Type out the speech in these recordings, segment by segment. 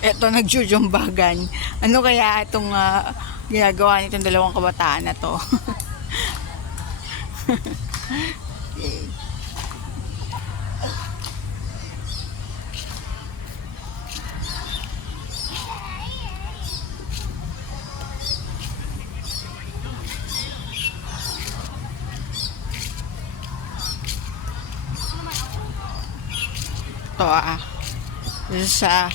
Eto, nagjujumbagan. Ano kaya itong ginagawa nitong dalawang kabataan na to? Okay. Ito sa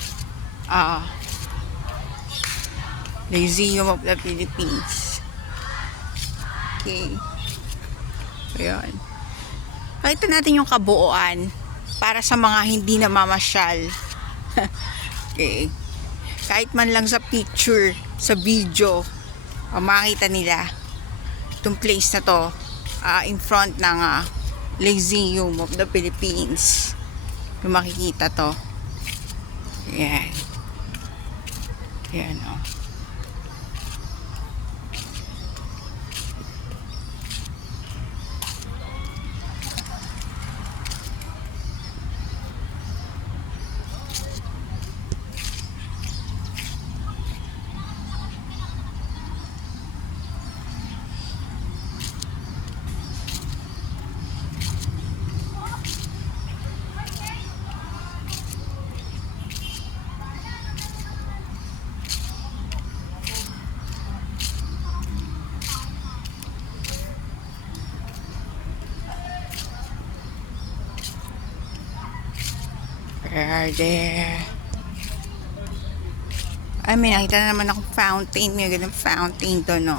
Museum of the Philippines. Okay. Ayan. Pakita natin yung kabuuan para sa mga hindi namamasyal. Okay. Kahit man lang sa picture, sa video, makita nila itong place na to in front ng Museum of the Philippines. Kung makikita to. Ayan. Ayan o. There. Ay, may nakita na naman akong fountain. May ganun fountain to, no?